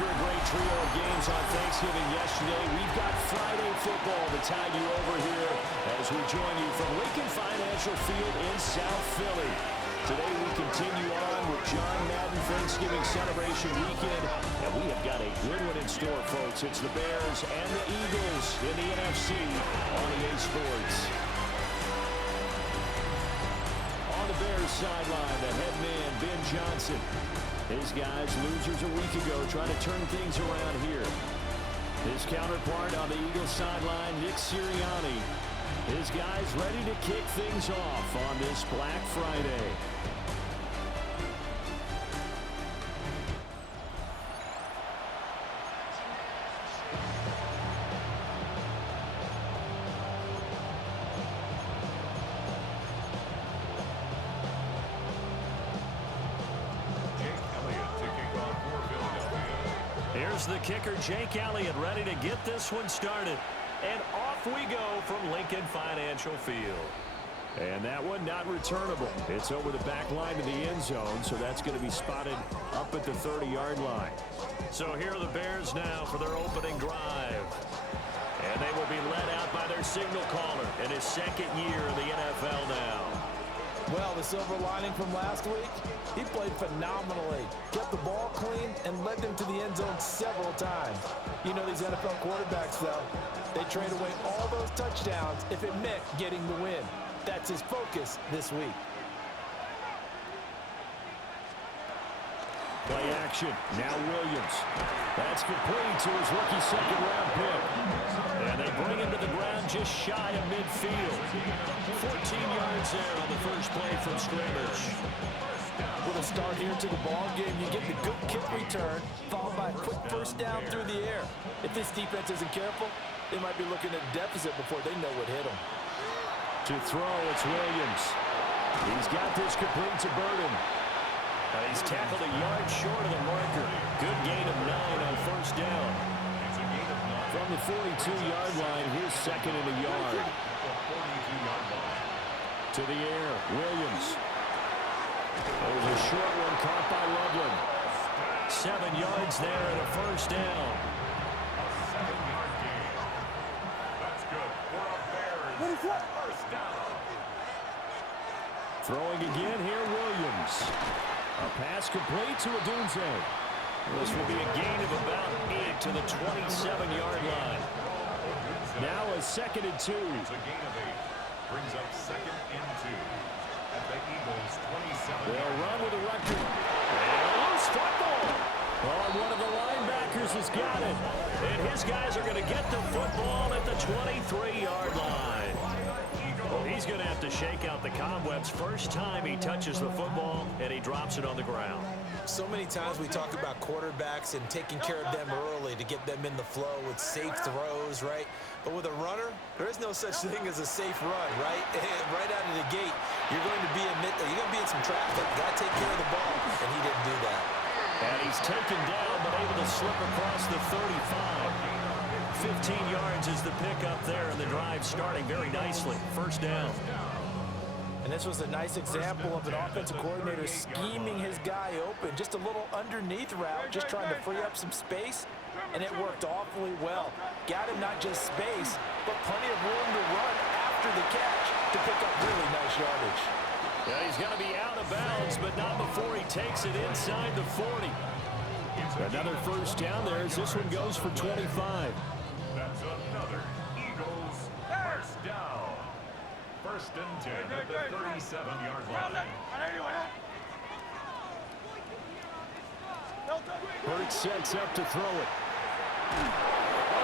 after a great trio of games on Thanksgiving yesterday, we've got Friday football to tide you over here as we join you from Lincoln Financial Field in South Philly. Today we continue on with John Madden Thanksgiving Celebration Weekend, and we have got a good one in store, folks. It's the Bears and the Eagles in the NFC on EA Sports. On the Bears sideline, the head man, Ben Johnson. His guys, losers a week ago, trying to turn things around here. His counterpart on the Eagles sideline, Nick Sirianni. His guys ready to kick things off on this Black Friday. Here's the kicker, Jake Elliott, ready to get this one started. And off we go from Lincoln Financial Field. And that one not returnable. It's over the back line to the end zone, so that's going to be spotted up at the 30-yard line. So here are the Bears now for their opening drive. And they will be led out by their signal caller in his second year in the NFL now. Well, the silver lining from last week, he played phenomenally. Kept the ball clean and led them to the end zone several times. You know these NFL quarterbacks, though, they trade away all those touchdowns if it meant getting the win. That's his focus this week. Play action. Now Williams. That's complete to his rookie second-round pick. And they bring him to the ground just shy of midfield. 14 yards there on the first play from scrimmage. With a start here to the ball game, you get the good kick return, followed by a quick first down through the air. If this defense isn't careful, they might be looking at a deficit before they know what hit them. To throw, it's Williams. He's got this complete to Burden. He's tackled a yard short of the marker. Good gain of 9 on first down. From the 42-yard line, here's second and a yard. To the air, Williams. There's a short one caught by Loveland. 7 yards there and a first down. A 7-yard gain. That's good for a Bears first down. Throwing again here, Williams. A pass complete to Odunze. This will be a gain of about 8 to the 27-yard line. Now a second and 2. It's a gain of 8. Brings up second and 2. At the Eagles' 27. They'll run with a record. And a loose football. Oh, one of the linebackers has got it. And his guys are going to get the football at the 23-yard line. Well, he's going to have to shake out the cobwebs first time he touches the football, and he drops it on the ground. So many times we talk about quarterbacks and taking care of them early to get them in the flow with safe throws, right? But with a runner, there is no such thing as a safe run, right? Right out of the gate, you're going to be in some traffic. Got to take care of the ball, and he didn't do that. And he's taken down, but able to slip across the 35. 15 yards is the pickup there, and the drive starting very nicely. First down. And this was a nice example of an offensive coordinator scheming his guy open. Just a little underneath route, just trying to free up some space, and it worked awfully well. Got him not just space, but plenty of room to run after the catch to pick up really nice yardage. Yeah, he's going to be out of bounds, but not before he takes it inside the 40. Another first down there as this one goes for 25. That's another Eagles first down. First and 10 at the 37-yard line. Hurts sets up to throw it. Oh,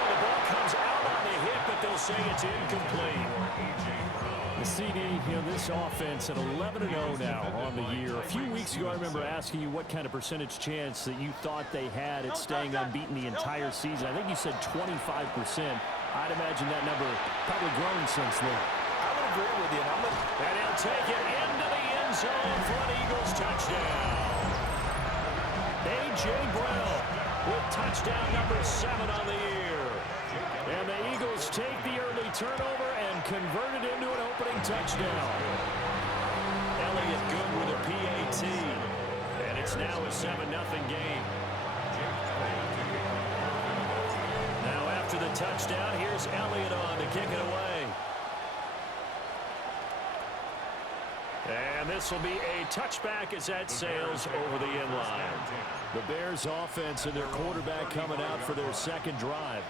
the ball comes out on the hip, but they'll say it's incomplete. The CD, this offense at 11-0 now on the year. A few weeks ago, I remember asking you what kind of percentage chance that you thought they had at staying unbeaten the entire season. I think you said 25%. I'd imagine that number probably grown since then. I would agree with you. And he'll take it into the end zone for an Eagles touchdown. A.J. Brown with touchdown number 7 on the year. And the Eagles take the early turnover and convert it into an opening touchdown. Elliott good with a PAT. And it's now a 7-0 game. touchdown. Here's Elliott on to kick it away. And this will be a touchback as that sails over the end line. The Bears offense and their quarterback coming out for their second drive.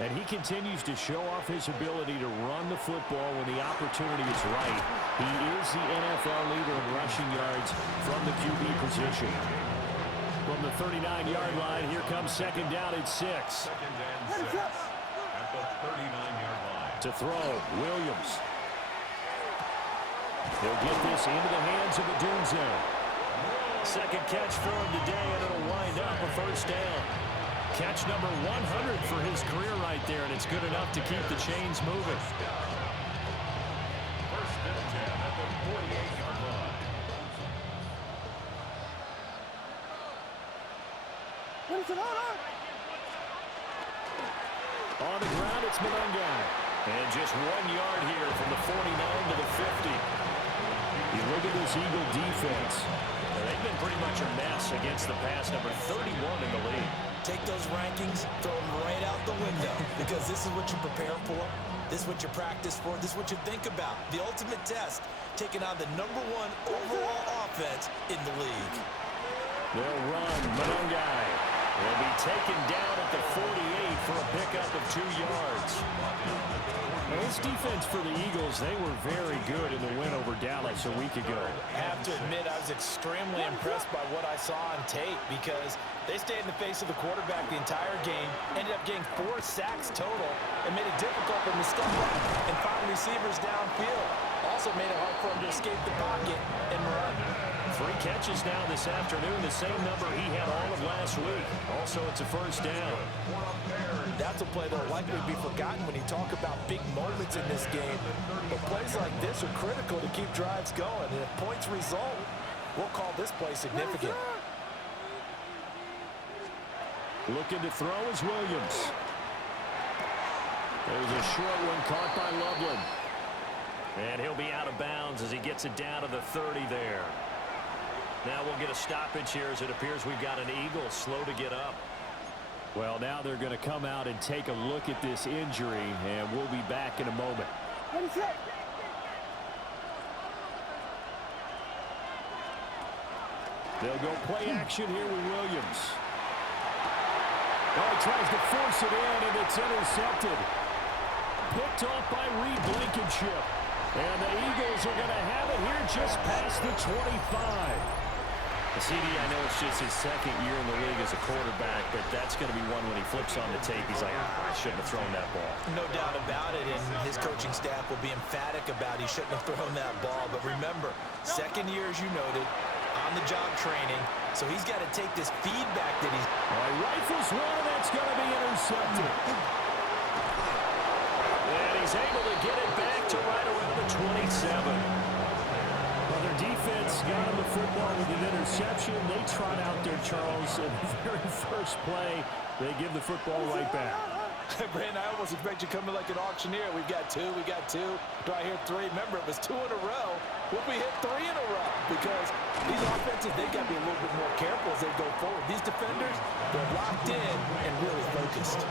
And he continues to show off his ability to run the football when the opportunity is right. He is the NFL leader in rushing yards from the QB position. From the 39-yard line, here comes second down at 6. Second and 6 at the 39-yard line. To throw, Williams. He'll get this into the hands of Adunze. Second catch for him today, and it'll wind up a first down. Catch number 100 for his career right there, and it's good enough to keep the chains moving. First and 10 at the 48-yard line. On the ground, it's Madunga. And just 1 yard here from the 49 to the 50. You look at this Eagle defense. They've been pretty much a mess against the pass, number 31 in the league. Take those rankings, throw them right out the window, because this is what you prepare for. This is what you practice for. This is what you think about. The ultimate test, taking on the #1 overall offense in the league. They'll run. Madunga will be taken down at the 48 for a pickup of 2 yards. Well, this defense for the Eagles, they were very good in the win over Dallas a week ago. I have to admit, I was extremely impressed by what I saw on tape because they stayed in the face of the quarterback the entire game, ended up getting 4 sacks total, and made it difficult for him to step up and find receivers downfield. Also made it hard for him to escape the pocket and run. 3 catches now this afternoon, the same number he had all of last week. Also, it's a first down. That's a play that will likely be forgotten when you talk about big moments in this game. But plays like this are critical to keep drives going. And if points result, we'll call this play significant. Looking to throw is Williams. There's a short one caught by Loveland. And he'll be out of bounds as he gets it down to the 30 there. Now we'll get a stoppage here as it appears we've got an Eagle slow to get up. Well, now they're going to come out and take a look at this injury, and we'll be back in a moment. They'll go play action here with Williams. Oh, he tries to force it in, and it's intercepted. Picked off by Reed Blankenship. And the Eagles are going to have it here just past the 25. CD, I know it's just his second year in the league as a quarterback, but that's going to be one when he flips on the tape. He's like, I shouldn't have thrown that ball. No doubt about it, and his coaching staff will be emphatic about he shouldn't have thrown that ball. But remember, second year, as you noted, on-the-job training, so he's got to take this feedback that he's... Rifles one, and that's going to be intercepted. And he's able to get it back to right around the 27. Their defense got him the football with an interception. They trot out there, Charles, in the very first play. They give the football right back. Brandon, I almost expect you to come in like an auctioneer. We've got 2, we got 2. Do I hear 3? Remember, it was 2 in a row. Will we hit 3 in a row? Because these offenses, they've got to be a little bit more careful as they go forward. These defenders, they're locked in and really focused.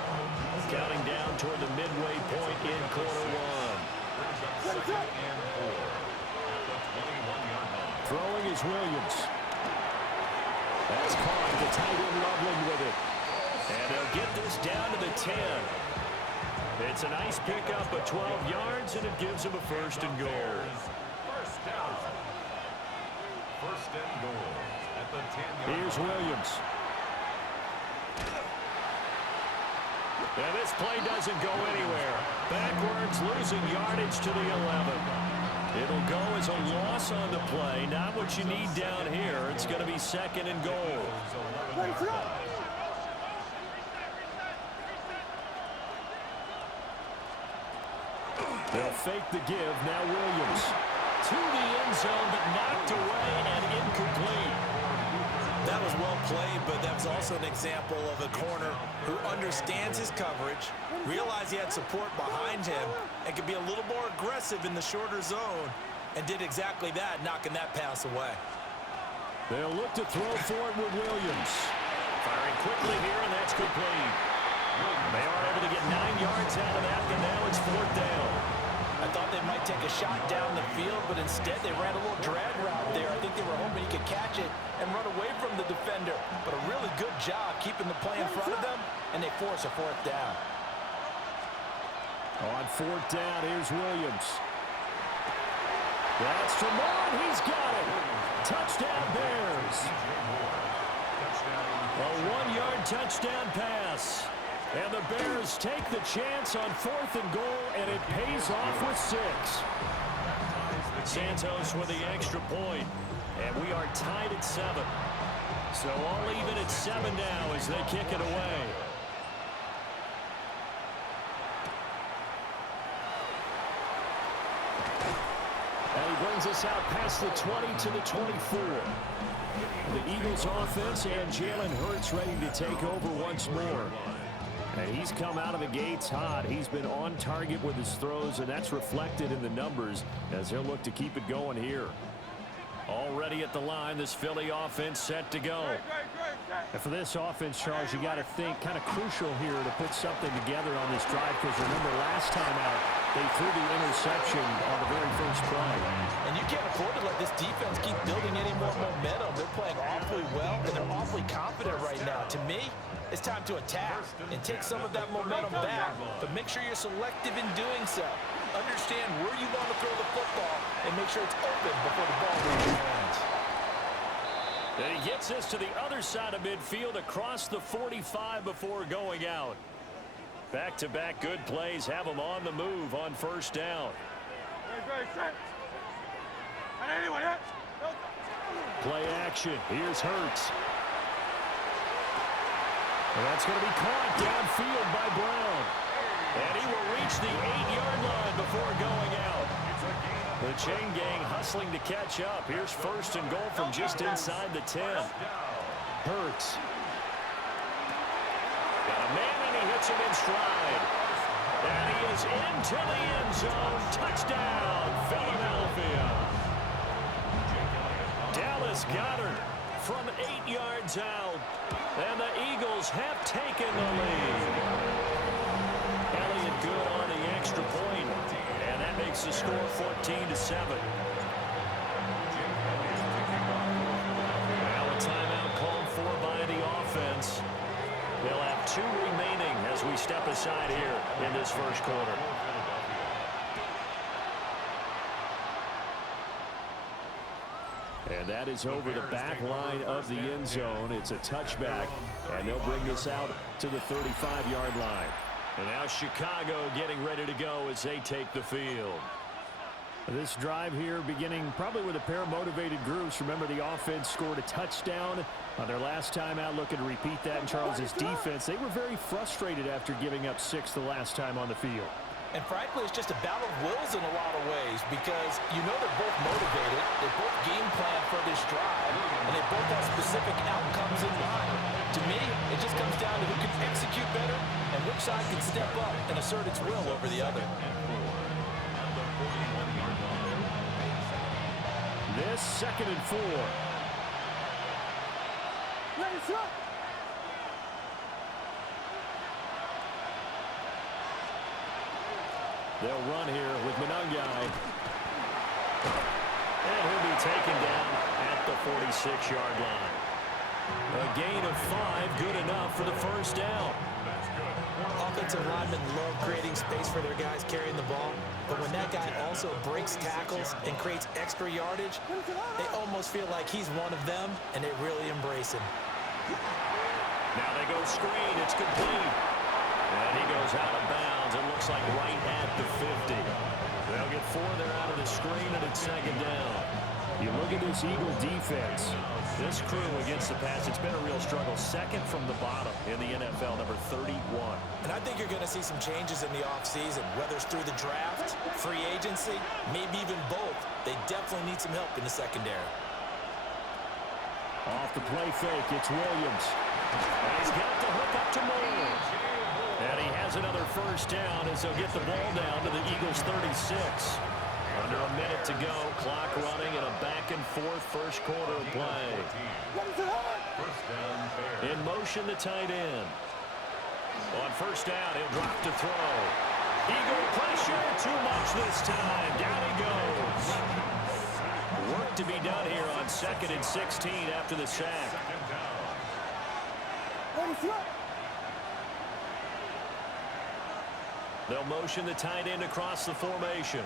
Counting down toward the midway point in quarter 1. Throwing is Williams. That's caught. The tight end Loveland with it. And they'll get this down to the 10. It's a nice pickup of 12 yards, and it gives them a first and goal. First down. First and goal at the 10-yard line. Here's Williams. And this play doesn't go anywhere. Backwards, losing yardage to the 11. It'll go as a loss on the play. Not what you need down here. It's going to be second and goal. They'll fake the give. Now Williams. To the end zone, but knocked away and incomplete. That was well played, but that was also an example of a corner who understands his coverage, realized he had support behind him, and could be a little more aggressive in the shorter zone, and did exactly that, knocking that pass away. They'll look to throw for it with Williams. Firing quickly here, and that's complete. They are able to get 9 yards out of that, and now it's 4th down. I thought they might take a shot down the field, but instead they ran a little drag route there. I think they were hoping he could catch it and run away from the defender. But a really good job keeping the play in front of them, and they force a 4th down. On 4th down, here's Williams. That's to Moore, and he's got it. Touchdown, Bears. A 1-yard touchdown pass. And the Bears take the chance on 4th and goal, and it pays off with 6. Santos with the extra point, and we are tied at 7. So all even at 7 now as they kick it away. And he brings us out past the 20 to the 24. The Eagles offense and Jalen Hurts ready to take over once more. And he's come out of the gates hot. He's been on target with his throws, and that's reflected in the numbers as he'll look to keep it going here. Already at the line, this Philly offense set to go. And for this offense, Charles, you got to think kind of crucial here to put something together on this drive, because remember last time out, they threw the interception on the very first play. And you can't afford to let this defense keep building any more momentum. They're playing awfully well, and they're awfully confident right now. To me, it's time to attack and take some of that momentum back, but make sure you're selective in doing so. Understand where you want to throw the football and make sure it's open before the ball leaves your hands. And he gets this to the other side of midfield across the 45 before going out. Back-to-back good plays have him on the move on 1st down. Play action. Here's Hurts. And that's going to be caught downfield by Brown. And he will reach the 8-yard line before going out. The chain gang hustling to catch up. Here's 1st and goal from just inside the 10. Hurts. Got a man, and he hits him in stride. And he is into the end zone. Touchdown, Philadelphia. Dallas Goedert from 8 yards out. And the Eagles have taken the lead. Elliott good on the extra point. And that makes the score 14-7. Now a timeout called for by the offense. They'll have 2 remaining as we step aside here in this first quarter. And that is over the back line of the end zone. It's a touchback, and they'll bring this out to the 35-yard line. And now Chicago getting ready to go as they take the field. This drive here beginning probably with a pair of motivated groups. Remember, the offense scored a touchdown on their last time out, looking to repeat that in Charles's defense. They were very frustrated after giving up 6 the last time on the field. And frankly, it's just a battle of wills in a lot of ways, because you know they're both motivated, they both game plan for this drive, and they both have specific outcomes in mind. To me, it just comes down to who can execute better and which side can step up and assert its will over the other. This 2nd and 4. They'll run here with Monangai. And he'll be taken down at the 46-yard line. A gain of 5, good enough for the 1st down. Offensive linemen love creating space for their guys carrying the ball, but when that guy also breaks tackles and creates extra yardage, they almost feel like he's one of them, and they really embrace him. Now they go screen. It's complete. And he goes out of bounds. It looks like right at the 50. They'll get 4 there out of the screen, and it's 2nd down. You look at this Eagle defense. This crew against the pass, it's been a real struggle. 2nd from the bottom in the NFL, number 31. And I think you're going to see some changes in the offseason, whether it's through the draft, free agency, maybe even both. They definitely need some help in the secondary. Off the play fake, it's Williams. And he's got the hook up to Moore. And he has another 1st down as they'll get the ball down to the Eagles' 36. Under a minute to go, clock running, and a back-and-forth first quarter of play. In motion, the tight end. On first down, he'll drop to throw. Eagle pressure, too much this time. Down he goes. Work to be done here on 2nd and 16 after the sack. They'll motion the tight end across the formation.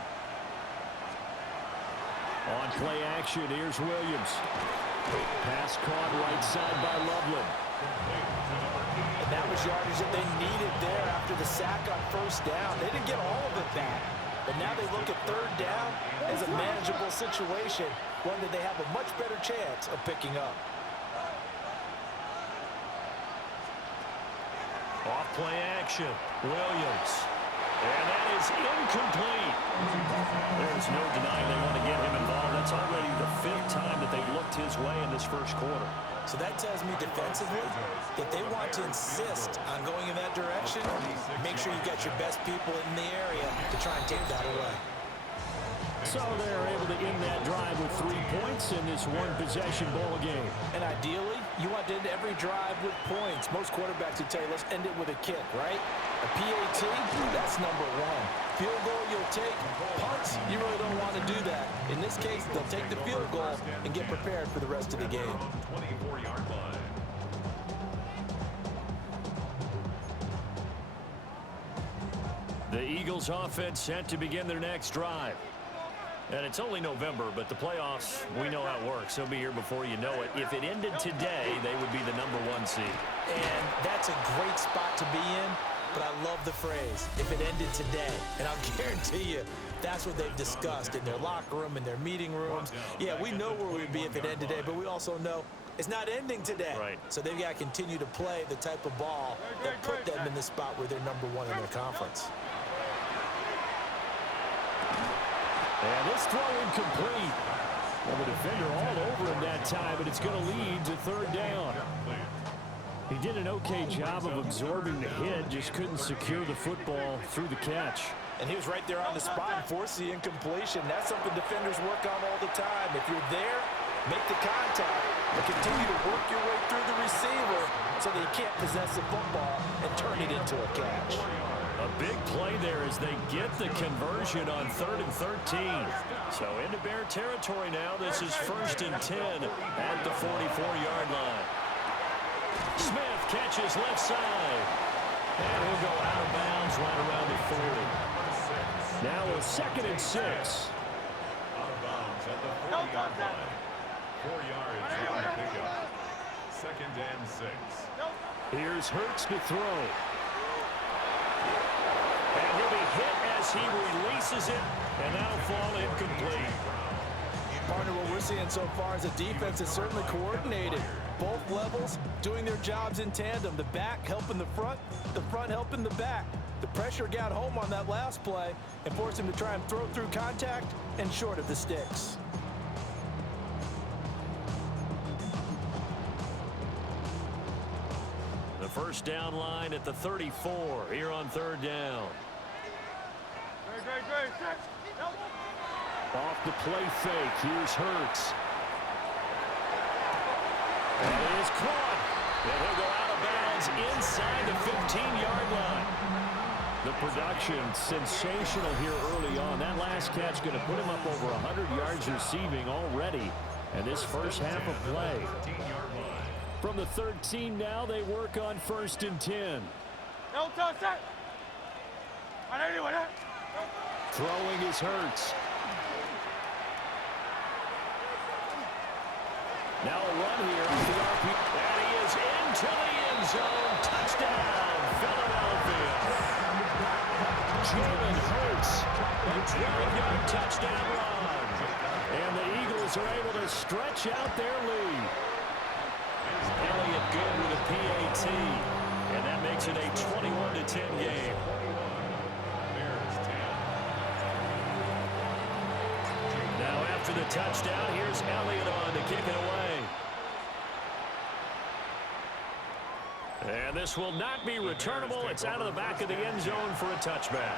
On play action, here's Williams. Pass caught right side by Loveland. And that was yardage that they needed there after the sack on first down. They didn't get all of it back. But now they look at third down as a manageable situation, one that they have a much better chance of picking up. Off play action, Williams. And that is incomplete. There's no denying they want to get him involved. That's already the 5th time that they looked his way in this first quarter. So that tells me defensively that they want to insist on going in that direction. Make sure you got your best people in the area to try and take that away. So they're able to end that drive with 3 points in this one-possession ball game. And ideally, you want to end every drive with points. Most quarterbacks would tell you, let's end it with a kick, right? A PAT, that's number 1. Field goal you'll take. Punts, you really don't want to do that. In this case, they'll take the field goal and get prepared for the rest of the game. 24-yard line. The Eagles offense set to begin their next drive. And it's only November, but the playoffs, we know how it works. They'll be here before you know it. If it ended today, they would be the number 1 seed. And that's a great spot to be in, but I love the phrase, if it ended today. And I'll guarantee you, that's what they've discussed in their locker room, in their meeting rooms. Yeah, we know where we'd be if it ended today, but we also know it's not ending today. Right. So they've got to continue to play the type of ball that put them in the spot where they're number 1 in their conference. And this throw incomplete. Well, the defender all over him that time, but it's going to lead to third down. He did an okay job of absorbing the hit, just couldn't secure the football through the catch. And he was right there on the spot and forced the incompletion. That's something defenders work on all the time. If you're there, make the contact, but continue to work your way through the receiver so that you can't possess the football and turn it into a catch. A big play there as they get the conversion on 3rd and 13. So into Bear territory now. This is 1st and 10 at the 44-yard line. Smith catches left side. And he'll go out of bounds right around the 40. Now a 2nd and 6. Out of bounds at the 40-yard line. 4 yards on the pickup. 2nd and 6. Here's Hurts to throw. And he'll be hit as he releases it, and that'll fall incomplete. Partner, what we're seeing so far is a defense that's certainly coordinated. Both levels doing their jobs in tandem. The back helping the front helping the back. The pressure got home on that last play and forced him to try and throw through contact and short of the sticks. The first down line at the 34 here on 3rd down. Off the play fake, here's Hurts. And it is caught. And he'll go out of bounds inside the 15-yard line. The production sensational here early on. That last catch going to put him up over 100 yards receiving already in this first half of play. From the 13 now, they work on 1st and 10. Throwing is Hurts. Now a run here off the RP. And he is into the end zone. Touchdown, Philadelphia. Jalen Hurts, a 12-yard touchdown run. And the Eagles are able to stretch out their lead. Elliott good with a PAT. And that makes it a 21-10 game. Now after the touchdown, here's Elliott on to kick it away. And this will not be returnable. It's out of the back of the end zone for a touchback.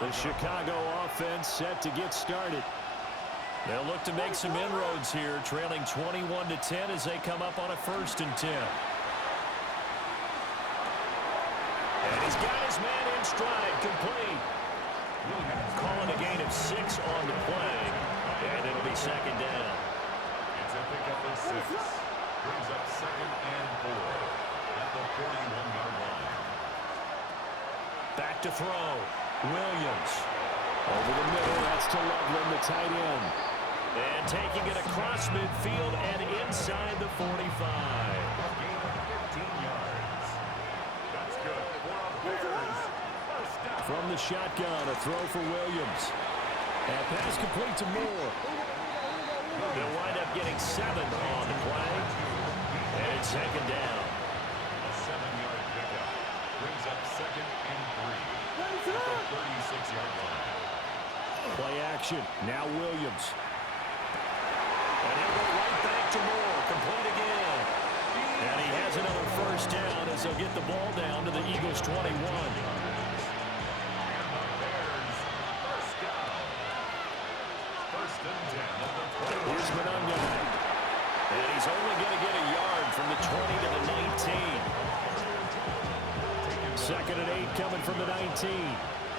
The Chicago offense set to get started. They'll look to make some inroads here, trailing 21-10 as they come up on a 1st and 10. And he's got his man in stride, complete. Calling a gain of 6 on the play. And it'll be second down. It's a pickup of 6. Brings up 2nd and 4 at the 41-yard line. Back to throw. Williams. Over the middle, that's to Loveland, the tight end. And taking it across midfield and inside the 45. Gain of 15 yards. That's good for a Bears first down. From the shotgun, a throw for Williams. And pass complete to Moore. They'll wind up getting 7 on the play. And it's second down. A 7-yard pickup. Brings up 2nd and 3 at the 36-yard line. Play action. Now Williams. And he'll go right back to Moore. Complete again. And he has another first down as they'll get the ball down to the Eagles' 21. And the Bears first down. 1st and 10 at the 20. Here's Monungai. And he's only going to get a yard from the 20 to the 19. 2nd and 8 coming from the 19.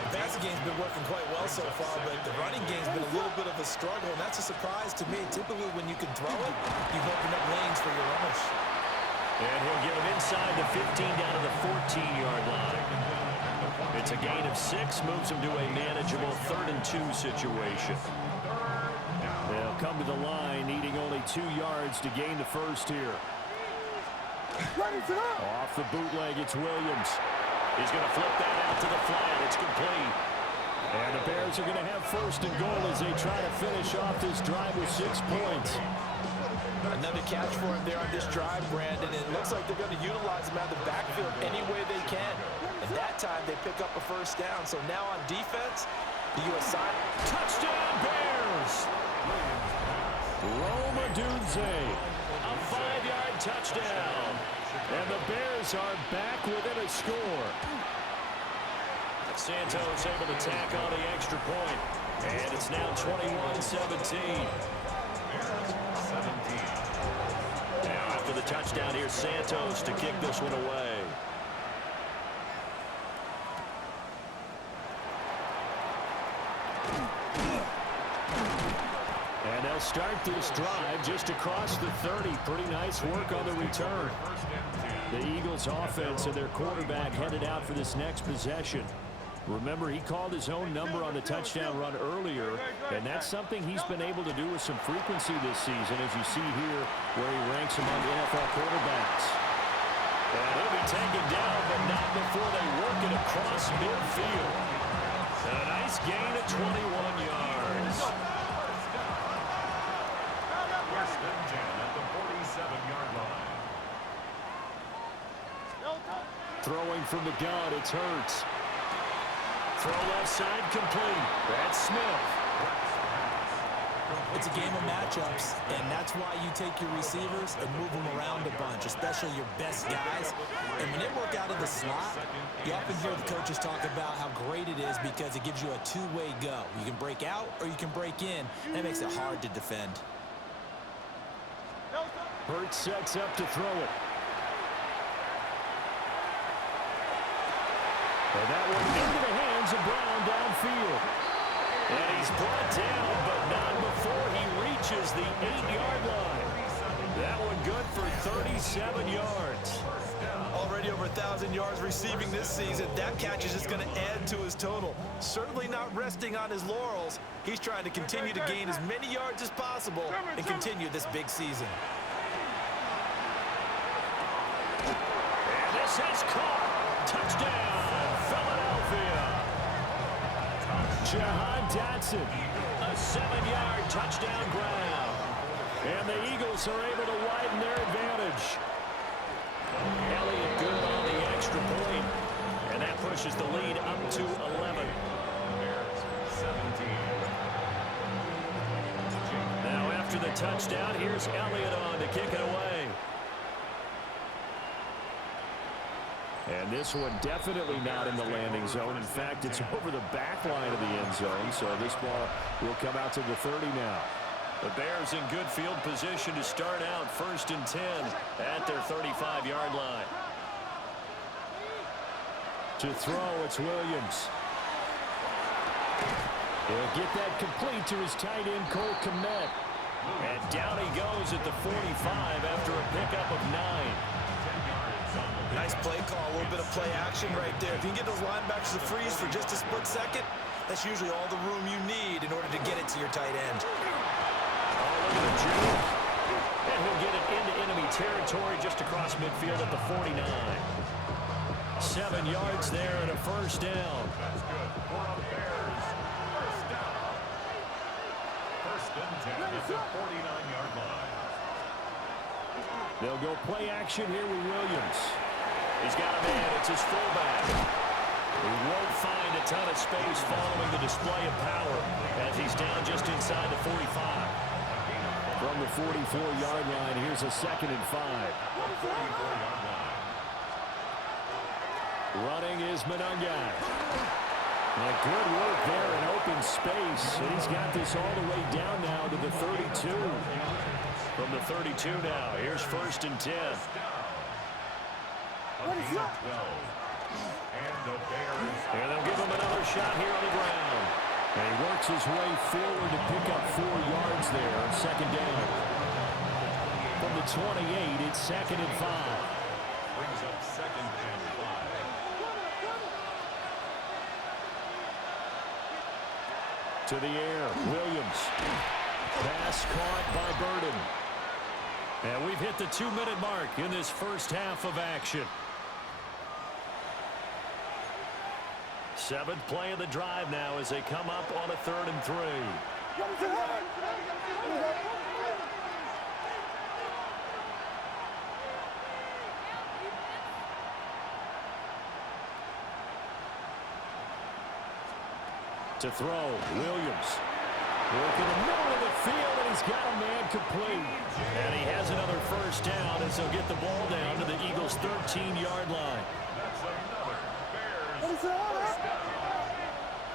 The passing game's been working quite well so far, but the running game's been a little bit of a struggle, and that's a surprise to me. Typically, when you can throw it, you've opened up lanes for your runners. And he'll get him inside the 15 down to the 14-yard line. It's a gain of 6, moves him to a manageable 3rd and 2 situation. They'll come to the line, needing only 2 yards to gain the first here. Off the bootleg, it's Williams. He's going to flip that out to the flat. It's complete. And the Bears are going to have 1st and goal as they try to finish off this drive with 6 points. Another catch for him there on this drive, Brandon. It looks like they're going to utilize him out of the backfield any way they can. And that time, they pick up a first down. So now on defense, the U.S. side. Touchdown, Bears! Rome Odunze, a 5-yard touchdown. And the Bears are back within a score. Santos able to tack on the extra point. And it's now 21-17. Now after the touchdown, here's Santos to kick this one away. And they'll start this drive just across the 30. Pretty nice work on the return. The Eagles offense and their quarterback headed out for this next possession. Remember, he called his own number on the touchdown run earlier, and that's something he's been able to do with some frequency this season, as you see here, where he ranks among NFL quarterbacks. And he'll be taken down, but not before they work it across midfield. And a nice gain of 21 yards. 1st and 10 at the 47-yard line. Throwing from the gun, it's Hurts. Throw left side complete. That's Smith. It's a game of matchups, and that's why you take your receivers and move them around a bunch, especially your best guys. And when they work out of the slot, you often hear the coaches talk about how great it is because it gives you a two-way go. You can break out or you can break in. That makes it hard to defend. Hurts sets up to throw it. And that one into the hands of Brown downfield. And he's brought down, but not before he reaches the 8-yard line. That one good for 37 yards. Already over 1,000 yards receiving this season. That catch is just going to add to his total. Certainly not resting on his laurels. He's trying to continue to gain as many yards as possible and continue this big season. And this is caught. Touchdown, Philadelphia. Jahan Dotson, a 7-yard touchdown grab. And the Eagles are able to widen their advantage. Elliott good on the extra point. And that pushes the lead up to 11. Now after the touchdown, here's Elliott on to kick it away. And this one definitely not in the landing zone. In fact, it's over the back line of the end zone. So this ball will come out to the 30 now. The Bears in good field position to start out 1st and 10 at their 35-yard line. To throw, it's Williams. He'll get that complete to his tight end, Cole Kmet. And down he goes at the 45 after a pickup of 9. Nice play call, a little bit of play action right there. If you can get those linebackers to freeze for just a split second, that's usually all the room you need in order to get it to your tight end. All over the juke. And he'll get it into enemy territory just across midfield at the 49. 7 yards there and a first down. That's good for the Bears. First down. First and 10 at the 49-yard line. They'll go play action here with Williams. He's got a man. It's his fullback. He won't find a ton of space following the display of power as he's down just inside the 45. From the 44-yard line, here's a 2nd and 5. 44-yard line. Running is Monangai. And good work there in open space. And he's got this all the way down now to the 32. From the 32 now, here's 1st and 10. What is that? And the Bears. And they'll give him another shot here on the ground. And he works his way forward to pick up 4 yards there on 2nd down. From the 28, it's 2nd and 5. Brings up 2nd and 5. To the air, Williams. Pass caught by Burden. And we've hit the 2-minute mark in this first half of action. 7th play of the drive now as they come up on a 3rd and 3. To throw, Williams. Work in the middle of the field, and he's got a man complete. And he has another first down as he'll get the ball down to the Eagles' 13-yard line. That's another Bears first down.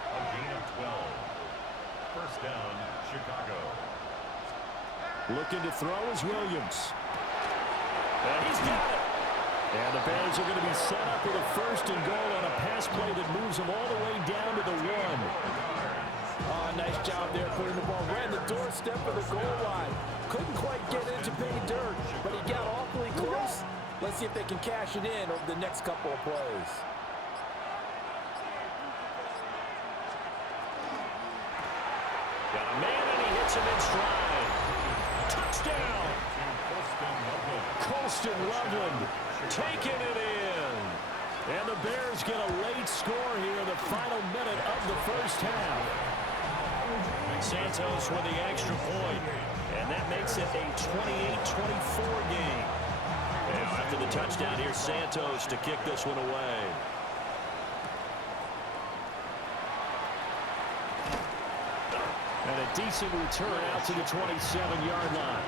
A gain of 12. First down, Chicago. Looking to throw is Williams. And he's got it. And the Bears are going to be set up with a 1st and goal on a pass play that moves them all the way down to the 1. Oh, nice job there putting the ball right in the doorstep of the goal line. Couldn't quite get it to pay dirt, but he got awfully close. Let's see if they can cash it in over the next couple of plays. Got a man, and he hits him in stride. Touchdown! Colston Loveland taking it in. And the Bears get a late score here in the final minute of the first half. Santos with the extra point, and that makes it a 28-24 game. Now after the touchdown, here's Santos to kick this one away. And a decent return out to the 27-yard line.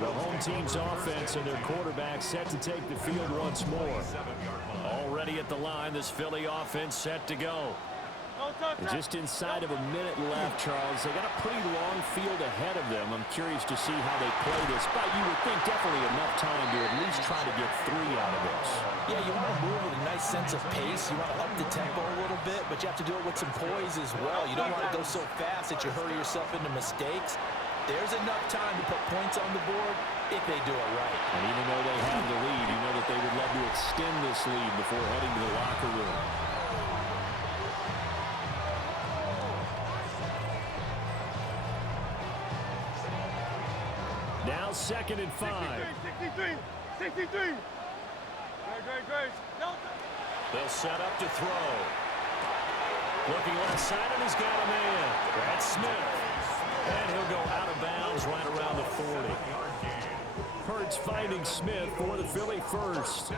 The home team's offense and their quarterback set to take the field once more. Already at the line, this Philly offense set to go. And just inside of a minute left, Charles. They got a pretty long field ahead of them. I'm curious to see how they play this, but you would think definitely enough time to at least try to get 3 out of this. Yeah, you want to move with a nice sense of pace. You want to up the tempo a little bit, but you have to do it with some poise as well. You don't want to go so fast that you hurry yourself into mistakes. There's enough time to put points on the board if they do it right. And even though they have the lead, you know that they would love to extend this lead before heading to the locker room. Now 2nd and 5. 63. Great. They'll set up to throw. Looking left side, and he's got a man. That's Smith. And he'll go out of bounds right around the 40. Hurts finding Smith for the Philly first.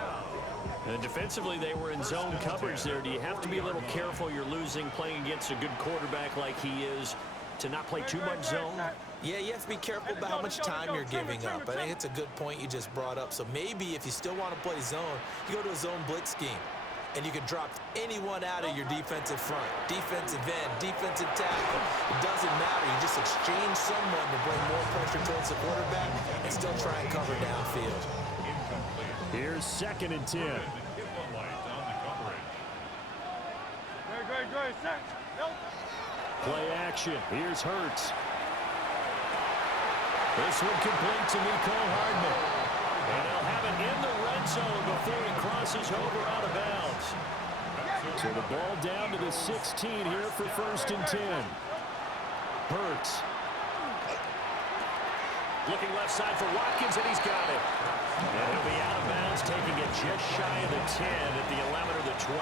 And defensively, they were in zone coverage there. Do you have to be a little careful? You're losing, playing against a good quarterback like he is, to not play too much zone? Yeah, you have to be careful about how much time you're giving up. I think it's a good point you just brought up. So maybe if you still want to play zone, you go to a zone blitz scheme. And you can drop anyone out of your defensive front, defensive end, defensive tackle. It doesn't matter. You just exchange someone to bring more pressure towards the quarterback and still try and cover downfield. Here's 2nd and 10. Play action. Here's Hurts. This one complete to Nicole Hardman. And he'll have it in the red zone before he crosses over out of bounds. So the ball down to the 16 here for 1st and 10. Hurts. Looking left side for Watkins, and he's got it. And he'll be out of bounds, taking it just shy of the 10 at the 11 or the 12.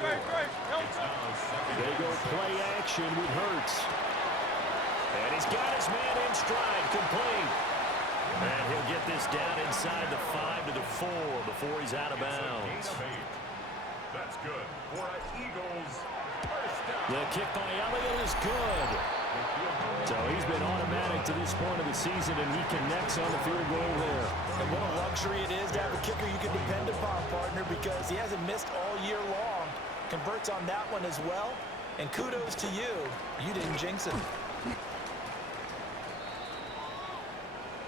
They go play action with Hurts. And he's got his man in stride, complete. And he'll get this down inside the 5 to the 4 before he's out of bounds. That's good for an Eagles first down. The kick by Elliott is good. So he's been automatic to this point of the season, and he connects on the field goal there. And what a luxury it is to have a kicker you can depend upon, partner, because he hasn't missed all year long. Converts on that one as well. And kudos to you. You didn't jinx him.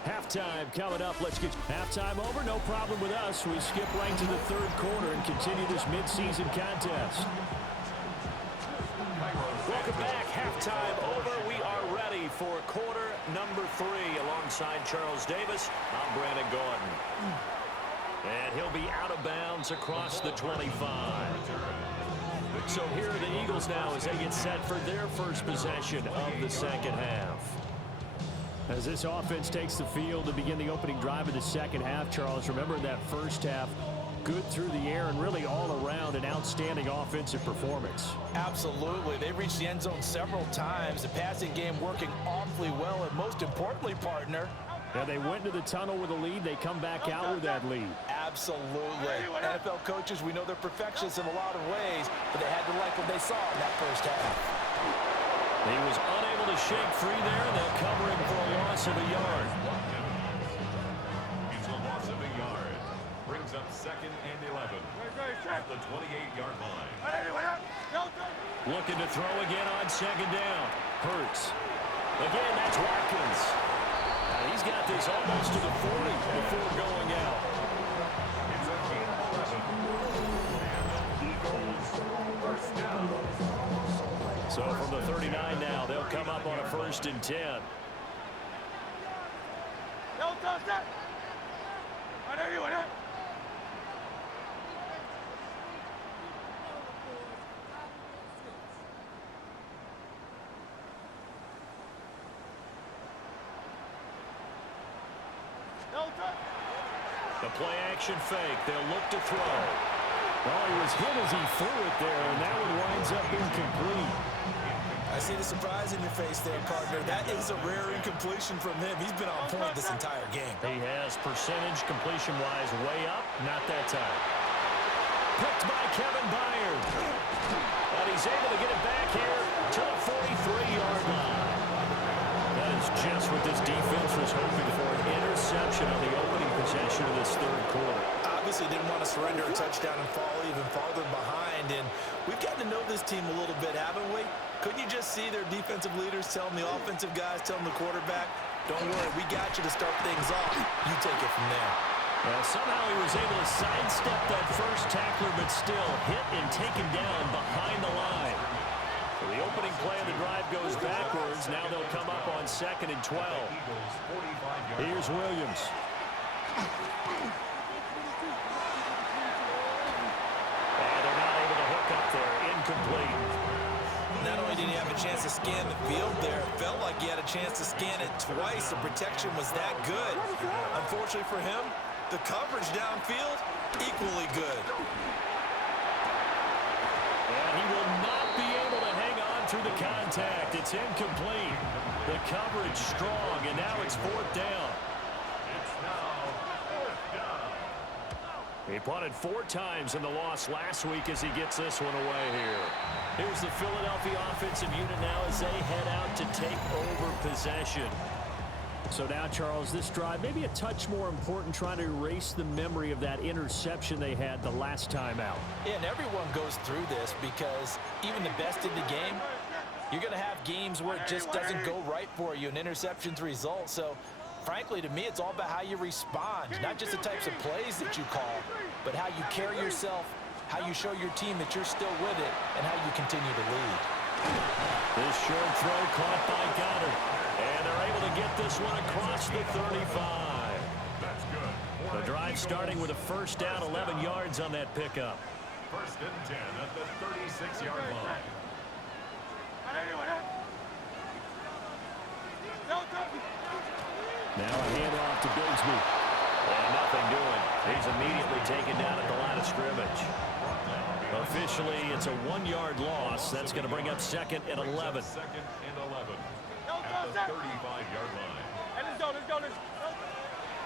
Halftime coming up. Let's get halftime over. No problem with us. We skip right to the 3rd quarter and continue this midseason contest. Welcome back. Halftime over. We are ready for quarter number 3 alongside Charles Davis. I'm Brandon Gordon. And he'll be out of bounds across the 25. So here are the Eagles now as they get set for their first possession of the second half. As this offense takes the field to begin the opening drive of the second half, Charles, remember that first half, good through the air and really all around an outstanding offensive performance. Absolutely. They reached the end zone several times. The passing game working awfully well, and most importantly, partner, yeah, they went to the tunnel with a lead. They come back out with that lead. Absolutely. NFL coaches, we know they're perfectionists in a lot of ways, but they had to like what they saw in that first half. He was unable to shake free there, and they'll cover him for a loss of a yard. It's a loss of a yard. Brings up 2nd and 11 at the 28-yard line. Looking to throw again on 2nd down. Hurts. Again, that's Watkins. Now he's got this almost to the 40 before going out. It's a gain of 11. And the Eagles first down. So from the 39 now, they'll come up on a 1st and 10. The play action fake. They'll look to throw. Oh, he was hit as he threw it there, and that one winds up incomplete. I see the surprise in your face there, partner. That is a rare incompletion from him. He's been on point this entire game. He has percentage completion-wise way up. Not that time. Picked by Kevin Byard. And he's able to get it back here to the 43-yard line. That is just what this defense was hoping for. An interception on the opening possession of this 3rd quarter. Obviously didn't want to surrender a touchdown and fall even farther behind. And we've gotten to know this team a little bit, haven't we? Couldn't you just see their defensive leaders telling the offensive guys, telling the quarterback, don't worry, we got you to start things off. You take it from there. Well, somehow he was able to sidestep that first tackler, but still hit and taken down behind the line. So the opening play of the drive goes backwards. Now they'll come up on 2nd and 12. Here's Williams. And they're not able to hook up there. Incomplete. Not only did he have a chance to scan the field there, it felt like he had a chance to scan it twice. The protection was that good. Unfortunately for him, the coverage downfield, equally good. And he will not be able to hang on through the contact. It's incomplete. The coverage strong, and now it's 4th down. It's now 4th down. He punted 4 times in the loss last week as he gets this one away here. Here's the Philadelphia offensive unit now as they head out to take over possession. So now, Charles, this drive maybe a touch more important, trying to erase the memory of that interception they had the last time out. Yeah, and everyone goes through this because even the best in the game, you're going to have games where it just doesn't go right for you, and interceptions result. So, frankly, to me, it's all about how you respond, not just the types of plays that you call, but how you carry yourself, how you show your team that you're still with it, and how you continue to lead. This short throw caught by Goddard. And they're able to get this one across the 35. That's good. The drive starting with a first down, 11 yards on that pickup. First and 10 at the 36-yard line. Now a handoff to Bigsby. And nothing doing. He's immediately taken down at the line of scrimmage. Officially, it's a 1-yard loss. That's going to bring up second and 11. Second and 11 at the 35-yard line. Let's go.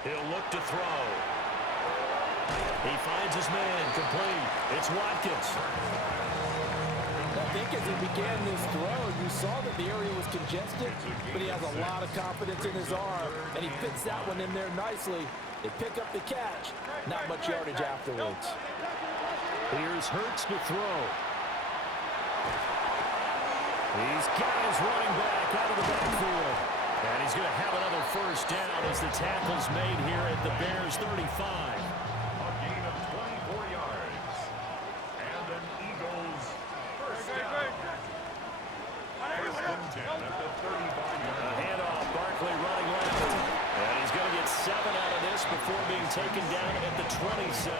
He'll look to throw. He finds his man, complete. It's Watkins. I think as he began this throw, you saw that the area was congested, but he has a lot of confidence in his arm, and he fits that one in there nicely. They pick up the catch. Not much yardage afterwards. Here's Hurts to throw. He's got his running back out of the backfield. And he's going to have another first down as the tackle's made here at the Bears' 35. A gain of 24 yards. And an Eagles first down. First and 10 at the 35-yard A line. handoff, Barkley running left. And he's going to get 7 out of this before being taken down at the 27.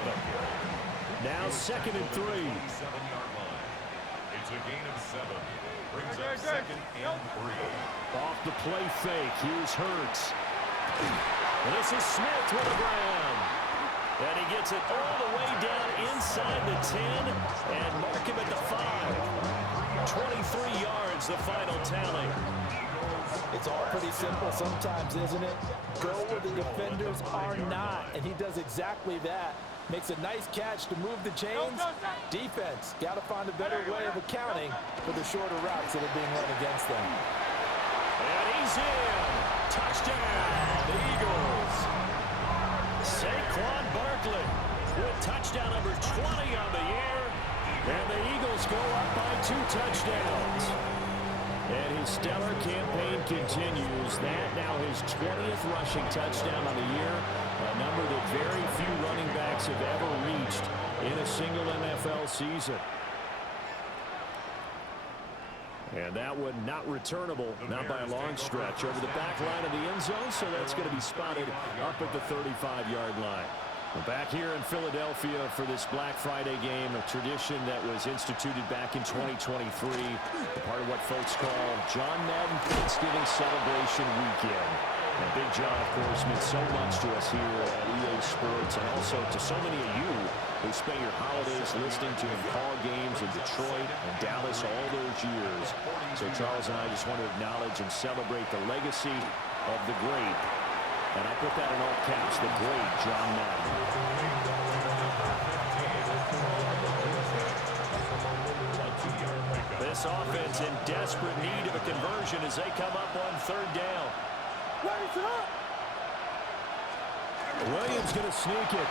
Now second and 3. 37-yard line. It's a gain of 7. Brings up second and 3. Off the play fake, here's Hurts. And this is Smith with a ground. And he gets it all the way down inside the 10 and mark him at the 5. 23 yards, the final tally. It's all pretty simple sometimes, isn't it? Go where the defenders are not, and he does exactly that. Makes a nice catch to move the chains. Defense got to find a better way of accounting for the shorter routes that are being run against them. And he's in. Touchdown, Eagles. Saquon Barkley with touchdown number 20 on the year. And the Eagles go up by 2 touchdowns. And his stellar campaign continues. That now his 20th rushing touchdown on the year, a number that very few running backs have ever reached in a single NFL season. And that one not returnable, not by a long stretch, over the back line of the end zone, so that's going to be spotted up at the 35-yard line. We're back here in Philadelphia for this Black Friday game, a tradition that was instituted back in 2023, part of what folks call John Madden Thanksgiving Celebration Weekend. And Big John, of course, meant so much to us here at EA Sports, and also to so many of you who spent your holidays listening to him call games in Detroit and Dallas all those years. So Charles and I just want to acknowledge and celebrate the legacy of the great, and I put that in all caps, the great John Madden. This offense in desperate need of a conversion as they come up on third down. Williams going to sneak it.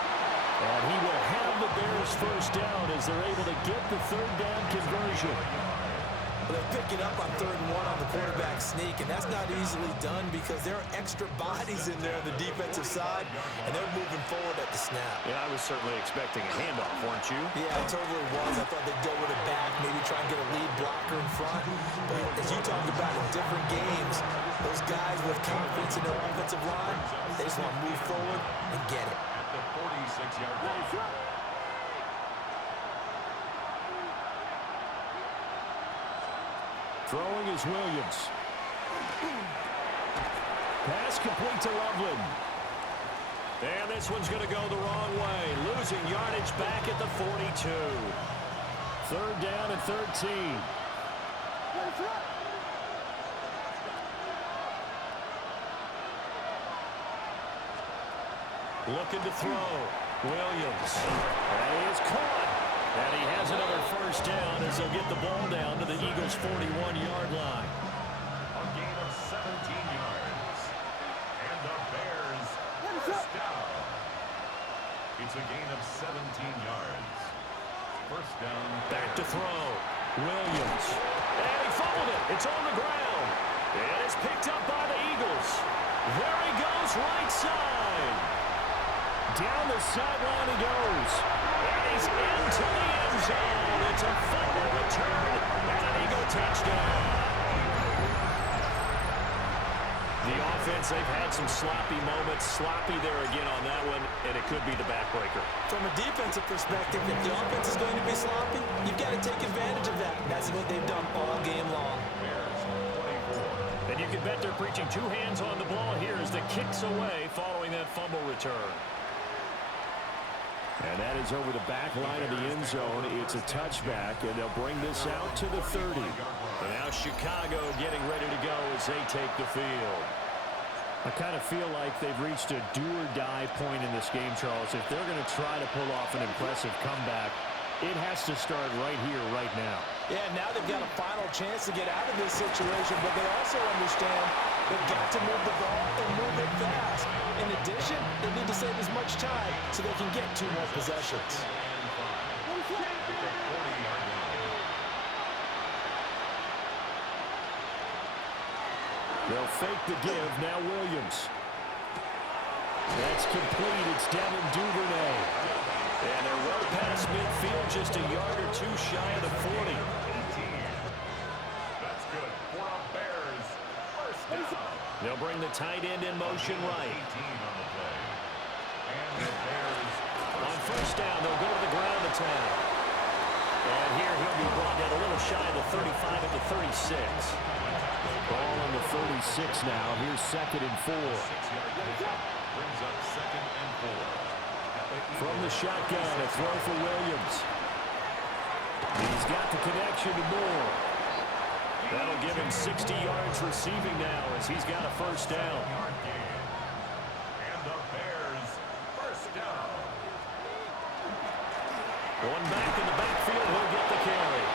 And he will have the Bears first down as they're able to get the third down conversion. They pick it up on 3rd and 1 on the quarterback sneak, and that's not easily done because there are extra bodies in there on the defensive side, and they're moving forward at the snap. Yeah, I was certainly expecting a handoff, weren't you? Yeah, I totally was. I thought they'd go with it back, maybe try and get a lead blocker in front. But as you talked about in different games, those guys with confidence in their offensive line, they just want to move forward and get it. At the 46-yard line. Throwing is Williams. Pass complete to Loveland. And this one's going to go the wrong way. Losing yardage back at the 42. 3rd down and 13. Looking to throw. Williams. And he is caught. And he has another first down as they'll get the ball down to the Eagles' 41-yard line. A gain of 17 yards. And the Bears first down. It's a gain of 17 yards. First down. Back to throw. Williams. And he fumbled it. It's on the ground. And it's picked up by the Eagles. There he goes, right side. Down the sideline he goes. And he he's into the end zone. It's a fumble return and an Eagle touchdown. The offense, they've had some sloppy moments. Sloppy there again on that one, and it could be the backbreaker. From a defensive perspective, if the offense is going to be sloppy, you've got to take advantage of that. That's what they've done all game long. And you can bet they're preaching two hands on the ball here as the kick's away following that fumble return. And that is over the back line of the end zone. It's a touchback, and they'll bring this out to the 30. And now Chicago getting ready to go as they take the field. I kind of feel like they've reached a do-or-die point in this game, Charles. If they're going to try to pull off an impressive comeback, it has to start right here, right now. Yeah, now they've got a final chance to get out of this situation, but they also understand they've got to move the ball and move it fast. In addition, they need to save as much time so they can get 2 more possessions. They'll fake the give. Now Williams. That's complete. It's Devin Duvernay. And they're well past midfield, just a yard or two shy of the 40. That's good for a Bears first down. They'll bring the tight end in motion right. 18 on the play. And the Bears On first down, they'll go to the ground attack. And here he'll be brought down a little shy of the 35 at the 36. Ball on the 36 now. Here's 2nd and 4. 6-yard pickup brings up 2nd and 4. From the shotgun, a throw for Williams. He's got the connection to Moore. That'll give him 60 yards receiving now as he's got a first down. And the Bears first down. One back in the backfield, he'll get the carry.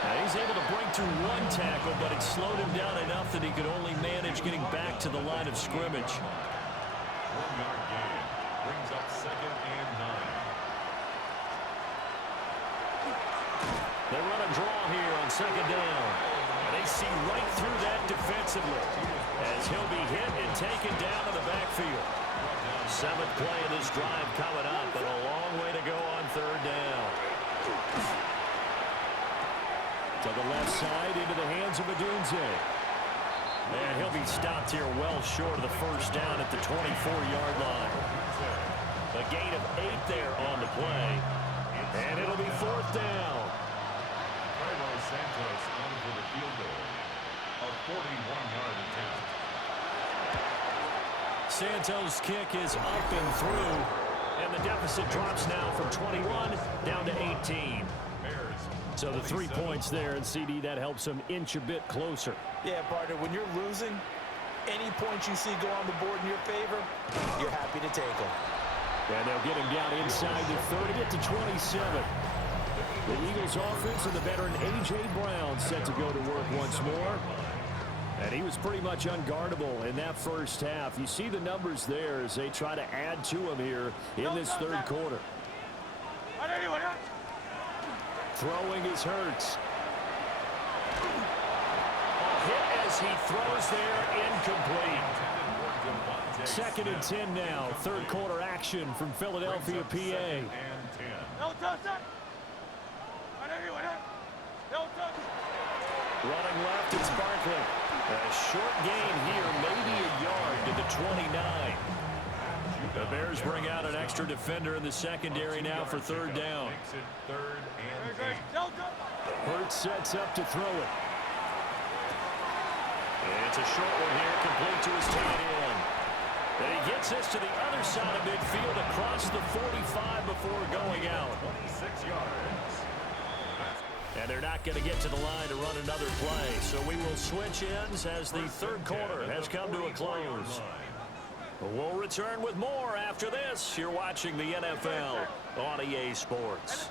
Now he's able to break through one tackle, but it slowed him down enough that he could only manage getting back to the line of scrimmage. 1-yard gain brings up 2nd and 9. They run a draw here on 2nd down. And they see right through that defensively as he'll be hit and taken down in the backfield. 7th play of this drive coming up, and a long way to go on 3rd down. To the left side, into the hands of Adunze. And he'll be stopped here well short of the first down at the 24-yard line. A gain of 8 there on the play. And it'll be 4th down. Carlos Santos on for the field goal. A 41-yard attempt. Santos' kick is up and through. And the deficit drops now from 21 down to 18. So the 3 points there, and CD, that helps them inch a bit closer. Yeah, partner, when you're losing, any points you see go on the board in your favor, you're happy to take them. And they'll get him down inside the 30 at the 27. The Eagles offense and the veteran A.J. Brown set to go to work once more. And he was pretty much unguardable in that first half. You see the numbers there as they try to add to him here in this 3rd quarter. Throwing is Hurts. Hit as he throws there, incomplete. 2nd and 10 now. 3rd quarter action from Philadelphia, PA. Running left, it's Barkley. A short gain here, maybe a yard to the 29. The Bears bring out an extra defender in the secondary now for 3rd down. Hurts sets up to throw it. It's a short one here, complete to his tight end. And he gets this to the other side of midfield across the 45 before going out. 26 yards. And they're not going to get to the line to run another play. So we will switch ends as the 3rd quarter has come to a close. We'll return with more after this. You're watching the NFL on EA Sports.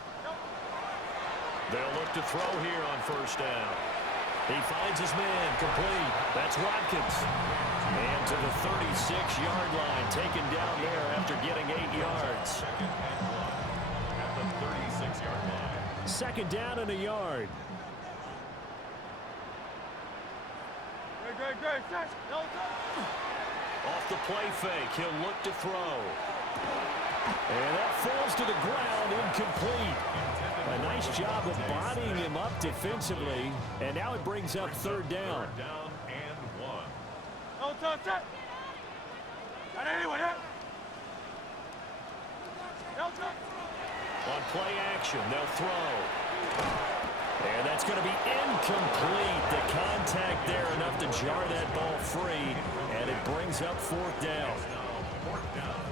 They'll look to throw here on first down. He finds his man complete. That's Watkins. And to the 36-yard line, taken down there after getting 8 yards. At the 36-yard line. 2nd down and a yard. Off the play fake, he'll look to throw. And that falls to the ground, incomplete. A nice job of bodying him up defensively, and now it brings up third down. Third down and 1. No touch that. Got anyone yet? No touch. On play action, they'll throw. And that's going to be incomplete. The contact there enough to jar that ball free, and it brings up fourth down.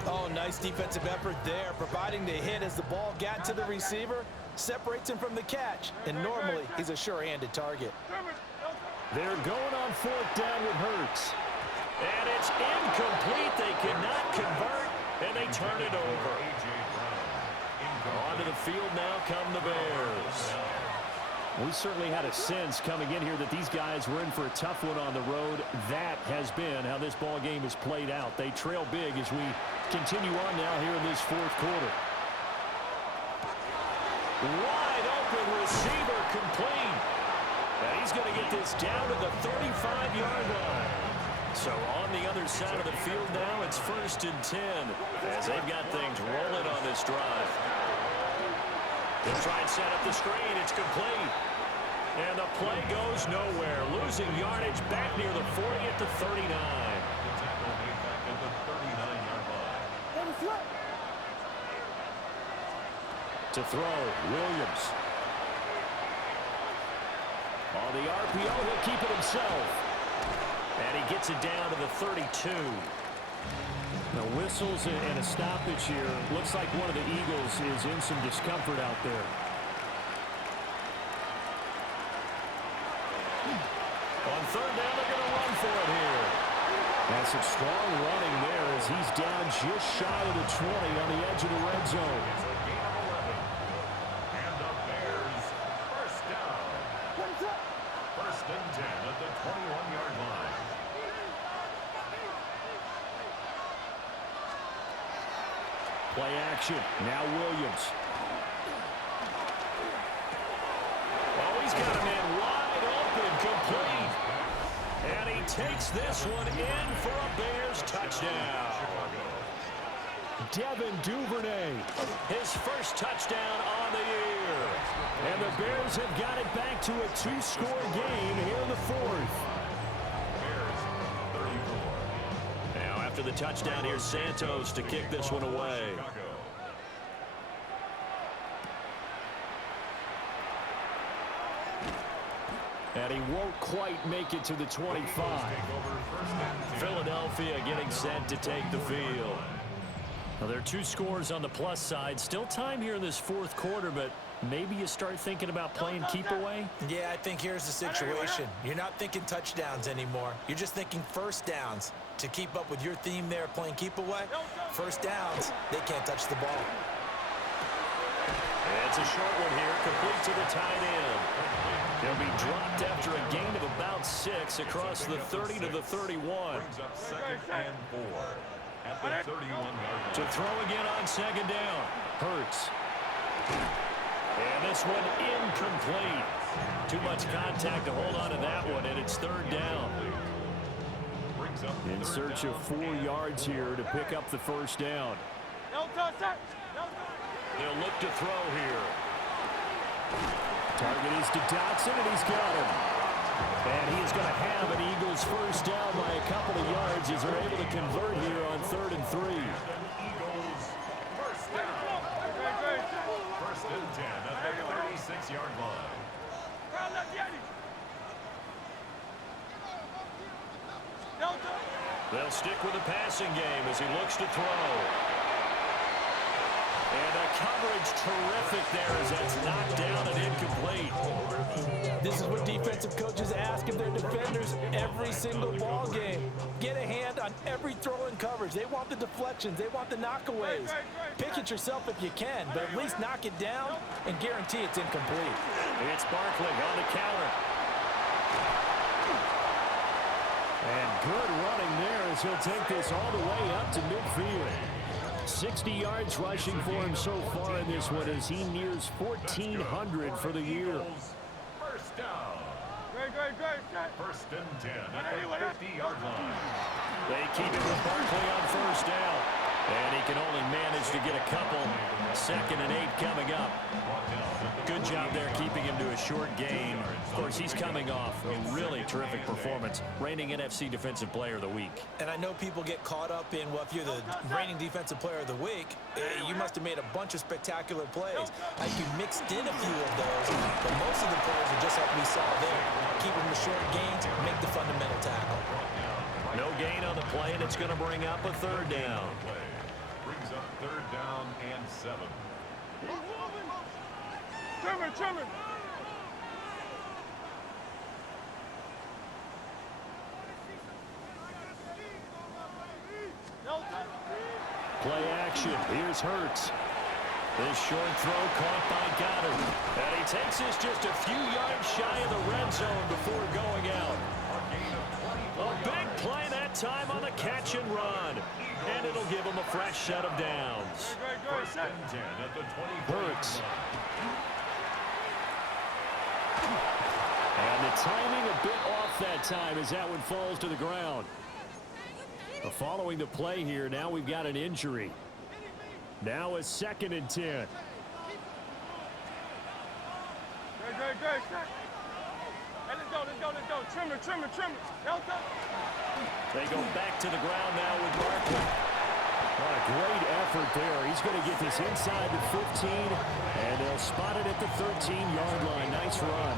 Oh, nice defensive effort there, providing the hit as the ball got to the receiver, separates him from the catch, and normally he's a sure-handed target. They're going on fourth down with Hurts. And it's incomplete. They cannot convert, and they turn it over. Onto the field now come the Bears. We certainly had a sense coming in here that these guys were in for a tough one on the road. That has been how this ball game has played out. They trail big as we continue on now here in this fourth quarter. Wide open receiver complete. And he's going to get this down to the 35-yard line. So on the other side of the field now, it's 1st and 10 as they've got things rolling on this drive. They'll try and set up the screen. It's complete. And the play goes nowhere. Losing yardage back near the 40 at the 39. To throw, Williams. On the RPO, he'll keep it himself. And he gets it down to the 32. The whistles and a stoppage here. Looks like one of the Eagles is in some discomfort out there. On third down, they're going to run for it here. That's some strong running there as he's down just shy of the 20 on the edge of the red zone. It's a gain of 11. And the Bears first down. 1st and 10 at the 21-yard line. Play action. Now Williams. Oh, he's got him in wide open, complete. And he takes this one in for a Bears touchdown. Devin Duvernay, his first touchdown on the year. And the Bears have got it back to a 2-score game here in the fourth. Bears 34. Now after the touchdown, here's Santos to kick this one away. And he won't quite make it to the 25. Philadelphia getting set to take the field. Now, there are 2 scores on the plus side. Still time here in this fourth quarter, but maybe you start thinking about playing keep away? Yeah, I think here's the situation. You're not thinking touchdowns anymore. You're just thinking first downs. To keep up with your theme there, playing keep away, first downs, they can't touch the ball. It's a short one here, complete to the tight end. He'll be dropped after a gain of about 6 across the 30 to the 31. Brings up 2nd and 4 at the 31-yard line. To throw again on 2nd down. Hurts. And this one incomplete. Too much contact to hold on to that one, and it's 3rd down. In search of 4 yards here to pick up the first down. They'll look to throw here. Target is to Dotson, and he's got him. And he is going to have an Eagles first down by a couple of yards as they're able to convert here on 3rd and 3. Eagles first down. 1st and 10 at the 36-yard line. They'll stick with the passing game as he looks to throw. And the coverage terrific there as that's knocked down and incomplete. This is what defensive coaches ask of their defenders every single ball game. Get a hand on every throw in coverage. They want the deflections. They want the knockaways. Pick it yourself if you can, but at least knock it down and guarantee it's incomplete. It's Barkley on the counter. And good running there as he'll take this all the way up to midfield. 60 yards rushing for him so far in this one as he nears 1,400 for the year. First down. Great. 1st and 10 at the 50-yard line. They keep it with Barkley on first down. And he can only manage to get a couple. 2nd and 8 coming up. Good job there keeping him to a short gain. Of course, he's coming off a really terrific performance. Reigning NFC Defensive Player of the Week. And I know people get caught up in, well, if you're the reigning Defensive Player of the Week, you must have made a bunch of spectacular plays. You mixed in a few of those, but most of the plays are just like we saw there. Keep them to short gains, make the fundamental tackle. No gain on the play, and it's going to bring up a 3rd down. Brings up 3rd down and 7. Trimmer. Play action. Here's Hurts. This short throw caught by Goddard. And he takes this just a few yards shy of the red zone before going out. A big play that time on the catch and run. And it'll give him a fresh set of downs. First and 10 at the 20. Hurts. And the timing a bit off that time as that one falls to the ground. Following the play here, now we've got an injury. Now a 2nd and 10. Good. Hey, let's go. Trimmer. Delta. They go back to the ground now with Barkley. What a great effort there. He's going to get this inside the 15, and they'll spot it at the 13-yard line. Nice run.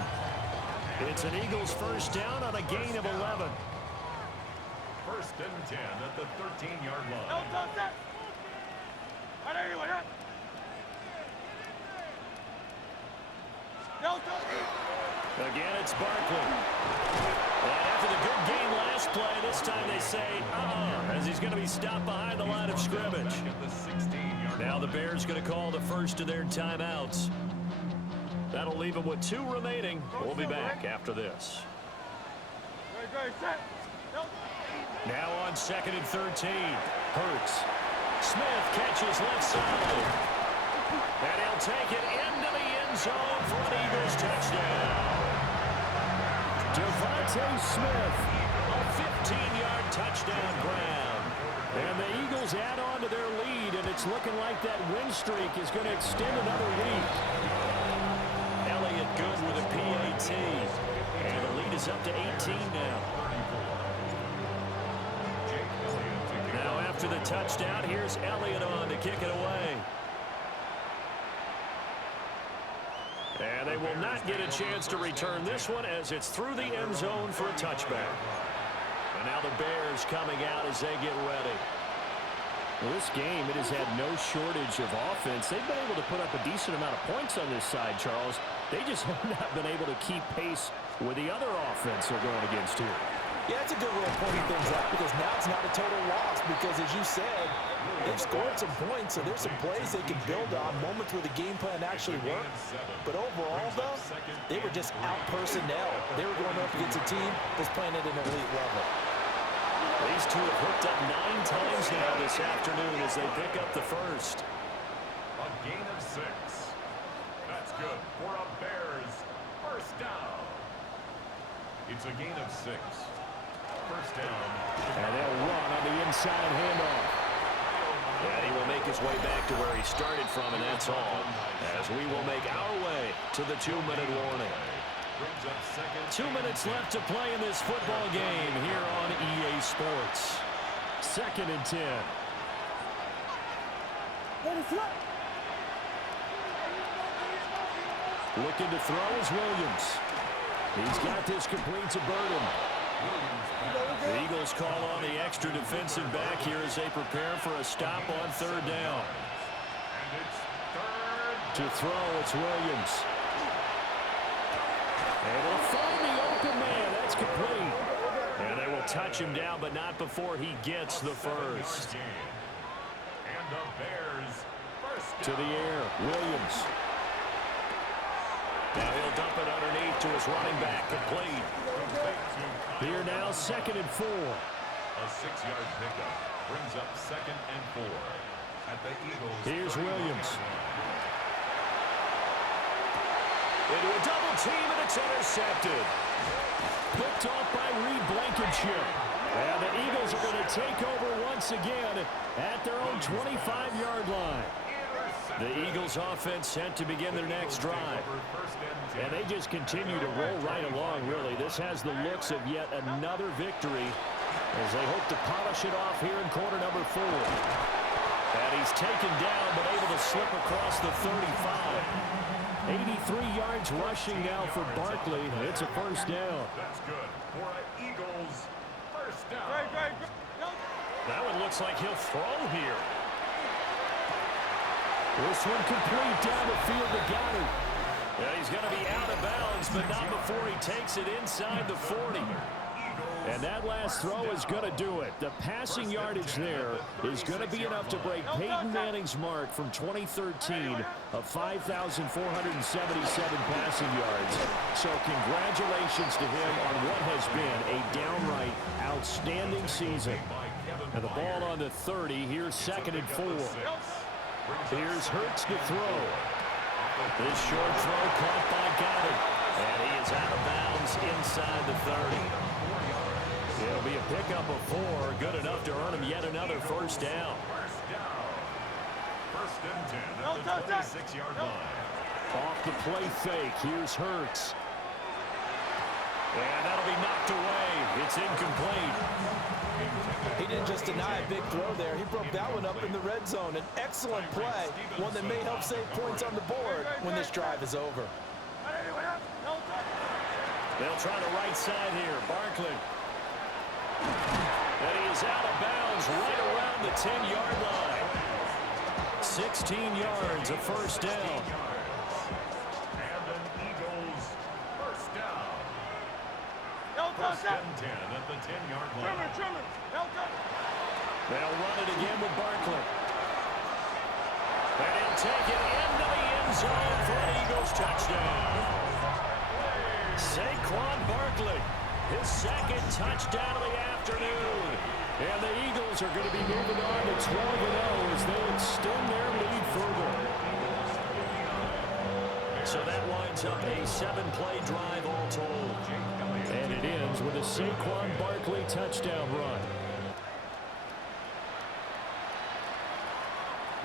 It's an Eagles first down on a gain of 11. First and 10 at the 13-yard line. Delta. Again, it's Barkley. And after the good game last play, this time they say, as he's going to be stopped behind the line of scrimmage. Now the Bears going to call the first of their timeouts. That'll leave them with 2 remaining. We'll be back after this. Now on 2nd and 13. Hurts. Smith catches left side. And he'll take it into the end zone for an Eagles touchdown. Devontae Smith, a 15-yard touchdown grab. And the Eagles add on to their lead, and it's looking like that win streak is going to extend another week. Elliott good with a PAT. And the lead is up to 18 now. Now after the touchdown, here's Elliott on to kick it away. And they will not get a chance to return this one as it's through the end zone for a touchback. And now the Bears coming out as they get ready. Well, this game, it has had no shortage of offense. They've been able to put up a decent amount of points on this side, Charles. They just have not been able to keep pace with the other offense they're going against here. Yeah, it's a good way of pointing things out because now it's not a total loss because, as you said, they've scored some points, so there's some plays they can build on, moments where the game plan actually worked. But overall, though, they were just out personnel. They were going up against a team that's playing at an elite level. These two have hooked up 9 times now this afternoon as they pick up the first. A gain of 6. That's good for a Bears first down. It's a gain of 6. First down. And they'll run on the inside handoff. And he will make his way back to where he started from, and that's all. As we will make our way to the 2-minute warning. 2 minutes left to play in this football game here on EA Sports. 2nd and 10. Looking to throw is Williams. He's got this complete to Burton. The Eagles call on the extra defensive back here as they prepare for a stop on 3rd down. To throw, it's Williams. And they'll find the open man. That's complete. And they will touch him down, but not before he gets the first. And the Bears first to the air, Williams. Now he'll dump it underneath to his running back, complete. Here now, 2nd and 4. A 6-yard pickup brings up 2nd and 4 at the Eagles. Here's Williams. Into a double team, and it's intercepted. Picked off by Reed Blankenship. And the Eagles are going to take over once again at their own 25-yard line. The Eagles offense set to begin their next drive. And they just continue to roll right along, really. This has the looks of yet another victory as they hope to polish it off here in quarter number 4. And he's taken down but able to slip across the 35. 83 yards rushing now for Barkley. It's a first down. That's good for an Eagles first down. That one looks like he'll throw here. This one complete down the field to Goddard. Yeah, he's going to be out of bounds, but not before he takes it inside the 40. And that last throw is going to do it. The passing yardage there is going to be enough to break Peyton Manning's mark from 2013 of 5,477 passing yards. So congratulations to him on what has been a downright outstanding season. And the ball on the 30. Here's 2nd and 4. Here's Hurts to throw. This short throw caught by Goddard. And he is out of bounds inside the 30. It'll be a pickup of 4. Good enough to earn him yet another first down. First and 10 at the 26-yard line. Off the play fake. Here's Hurts. And that'll be knocked away. It's incomplete. He didn't just deny a big throw there. He broke that one up in the red zone. An excellent play, one that may help save points on the board when this drive is over. They'll try the right side here. Barkley. And he is out of bounds right around the 10-yard line. 16 yards, a first down. And an Eagles first down. First and 10 at the 10-yard line. They'll run it again with Barkley. And he'll take it into the end zone for an Eagles touchdown. Saquon Barkley, his 2nd touchdown of the afternoon. And the Eagles are going to be moving on to 12-0 as they extend their lead further. So that winds up a 7-play drive all told. And it ends with a Saquon Barkley touchdown run.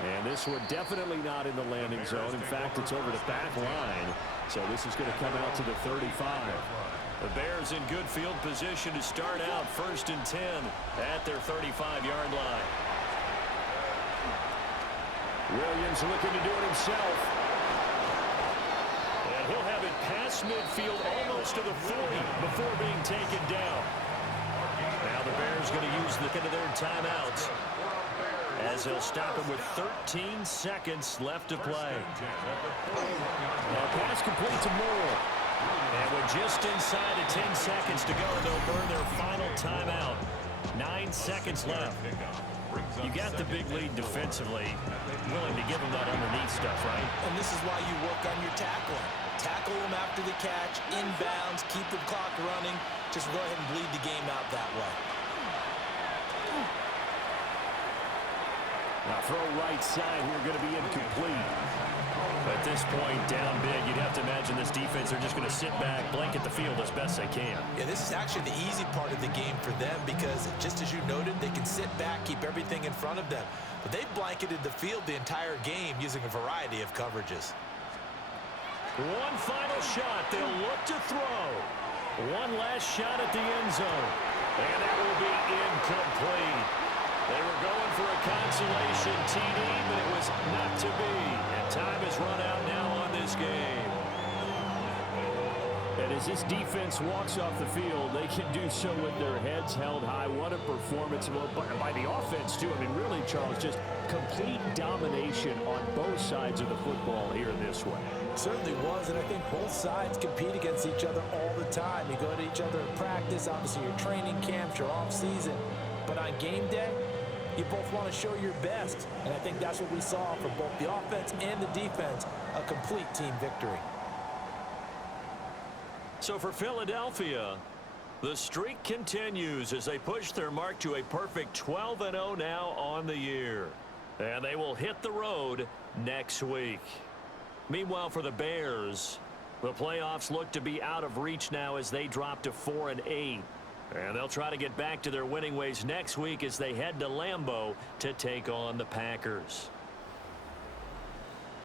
And this one definitely not in the landing zone. In fact, it's over the back line. So this is going to come out to the 35. The Bears in good field position to start out 1st and 10 at their 35-yard line. Williams looking to do it himself. And he'll have it past midfield almost to the 40 before being taken down. Now the Bears going to use the end of their timeouts as they'll stop him with 13 seconds left to play. Now pass complete to Moore. And with just inside of 10 seconds to go, they'll burn their final timeout. 9 seconds left. You got the big lead defensively. Willing to give them that underneath stuff, right? And this is why you work on your tackling. Tackle them after the catch, inbounds, keep the clock running. Just go ahead and bleed the game out that way. Now throw right side here going to be incomplete. At this point, down big, you'd have to imagine this defense are just going to sit back, blanket the field as best they can. Yeah, this is actually the easy part of the game for them because, just as you noted, they can sit back, keep everything in front of them. But they've blanketed the field the entire game using a variety of coverages. One final shot. They'll look to throw. One last shot at the end zone. And that will be incomplete. They were going for a consolation TD, but it was not to be. And time has run out now on this game. And as this defense walks off the field, they can do so with their heads held high. What a performance by the offense, too. I mean, really, Charles, just complete domination on both sides of the football here this way. It certainly was, and I think both sides compete against each other all the time. You go to each other in practice, obviously your training camps, your off-season. But on game day, you both want to show your best. And I think that's what we saw from both the offense and the defense, a complete team victory. So for Philadelphia, the streak continues as they push their mark to a perfect 12-0 now on the year. And they will hit the road next week. Meanwhile, for the Bears, the playoffs look to be out of reach now as they drop to 4-8. And they'll try to get back to their winning ways next week as they head to Lambeau to take on the Packers.